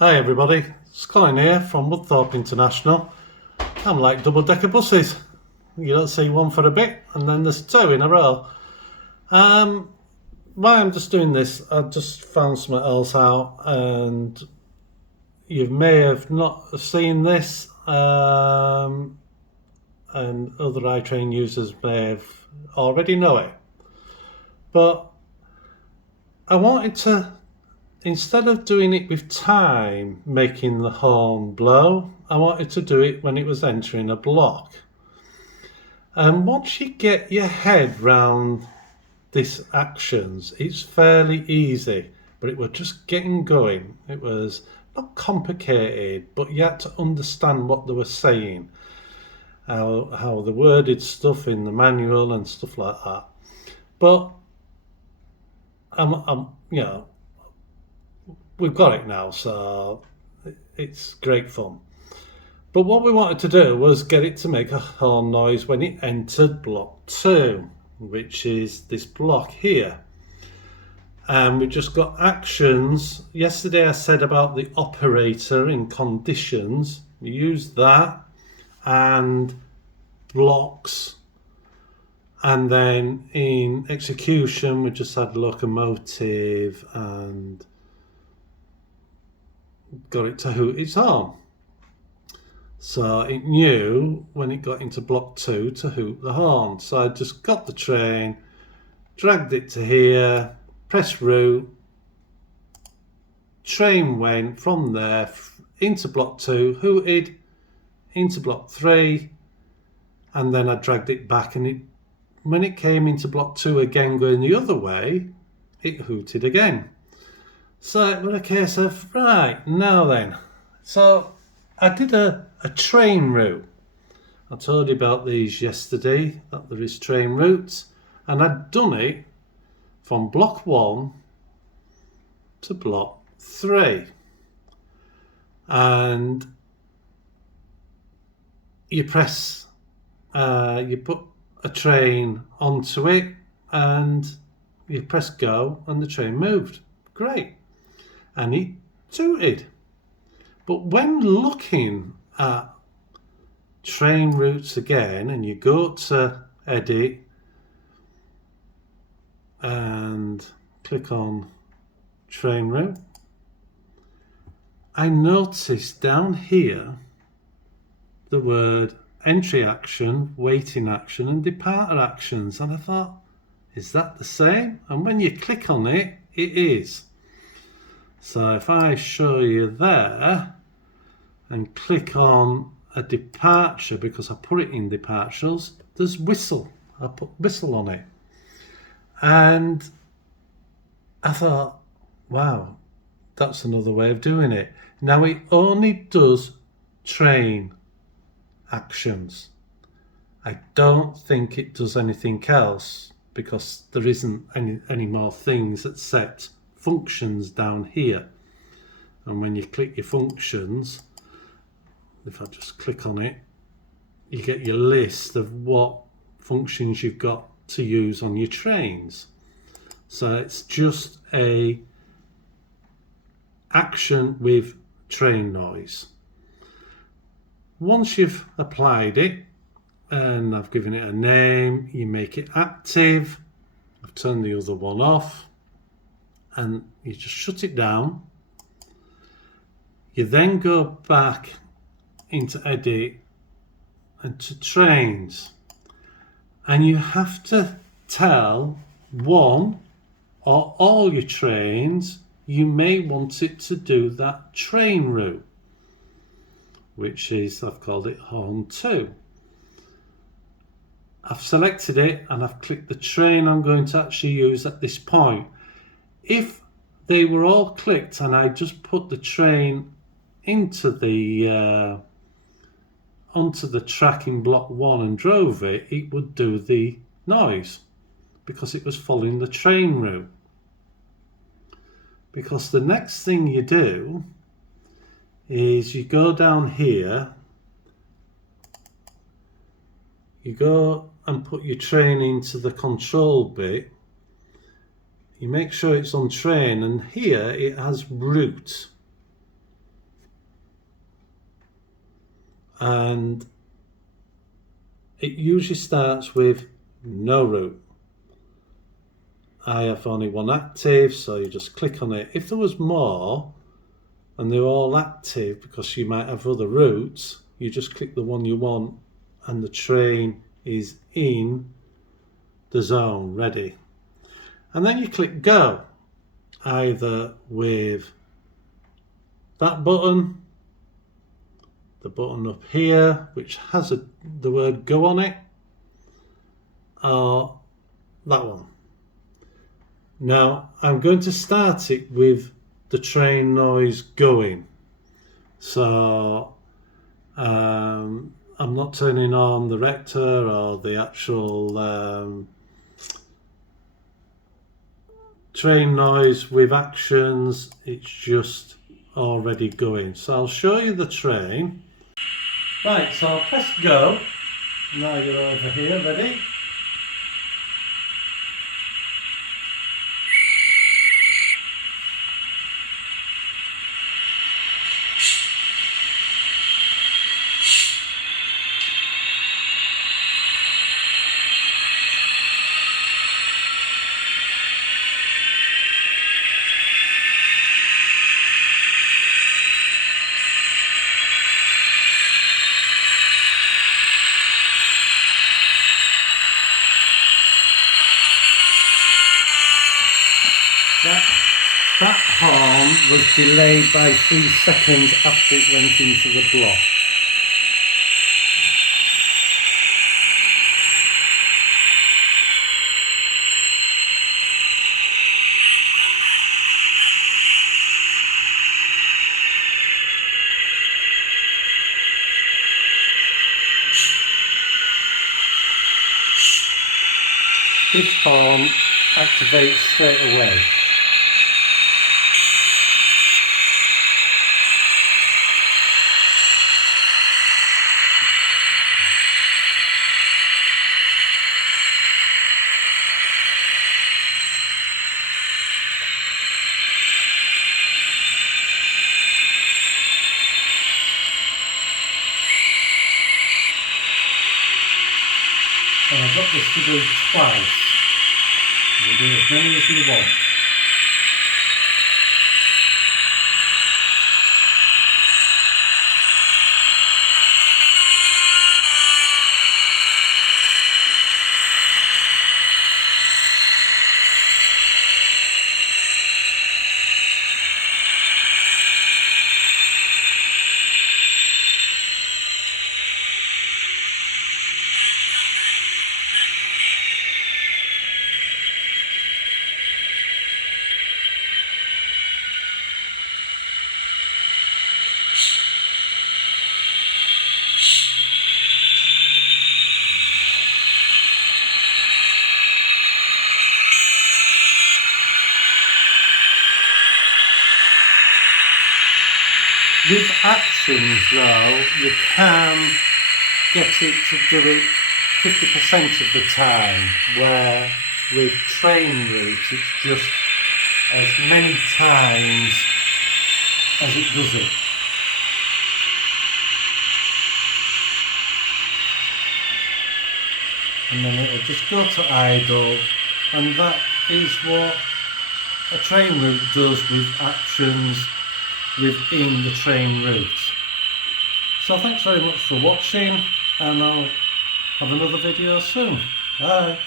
Hi everybody, it's Colin here from Woodthorpe International. I'm like double-decker buses. You don't see one for a bit and then there's two in a row. Why I'm just doing this, I just found something else out and you may have not seen this and other iTrain users may have already know it. But I wanted to, instead of doing it with time making the horn blow, I wanted to do it when it was entering a block. And once you get your head round these actions, it's fairly easy, but it was just getting going. It was not complicated, but you had to understand what they were saying, how they worded stuff in the manual and stuff like that. But we've got it now, so it's great fun. But what we wanted to do was get it to make a horn noise when it entered block 2, which is this block here. And we just got actions. Yesterday I said about the operator in conditions. We used that and blocks. And then in execution we just had locomotive and got it to hoot its horn. So it knew when it got into block 2 to hoot the horn. So I just got the train, dragged it to here, pressed route, train went from there into block 2, hooted, into block 3, and then I dragged it back, and when it came into block 2 again going the other way, it hooted again. So it was a case of, right, now then. So I did a train route. I told you about these yesterday, that there is train routes, and I'd done it from block 1 to block 3. And you press, you put a train onto it and you press go and the train moved. Great. And it tooted. But when looking at train routes again, and you go to edit and click on train route, I noticed down here the word entry action, waiting action and departure actions, and I thought, is that the same? And when you click on it, it is. So if I show you there and click on a departure, because I put it in departures, there's whistle. I put whistle on it. And I thought, wow, that's another way of doing it. Now it only does train actions. I don't think it does anything else because there isn't any more things except functions down here. And when you click your functions, if I just click on it, you get your list of what functions you've got to use on your trains. So it's just a action with train noise. Once you've applied it and I've given it a name, you make it active. I've turned the other one off and you just shut it down. You then go back into edit and to trains, and you have to tell one or all your trains you may want it to do that train route, which is, I've called it horn 2. I've selected it and I've clicked the train I'm going to actually use at this point. If they were all clicked and I just put the train into the onto the track in block 1 and drove it, it would do the noise because it was following the train route. Because the next thing you do is you go down here, you go and put your train into the control bit, you make sure it's on train, and here it has route. and it usually starts with no route. I have only one active, so you just click on it. If there was more and they're all active, because you might have other routes, you just click the one you want and the train is in the zone, ready. And then you click go, either with that button, the button up here which has the word go on it, or that one. Now I'm going to start it with the train noise going, so I'm not turning on the rector or the actual train noise with actions. It's just already going. So I'll show you the train. Right, so I'll press go. Now you're over here, ready? That horn was delayed by 3 seconds after it went into the block. This horn activates straight away. And I've got this to do twice. You do as many as you want. With actions though, you can get it to do it 50% of the time, where with train route it's just as many times as it does it. And then it'll just go to idle, and that is what a train route does with actions within the train route. So thanks very much for watching, and I'll have another video soon. Bye.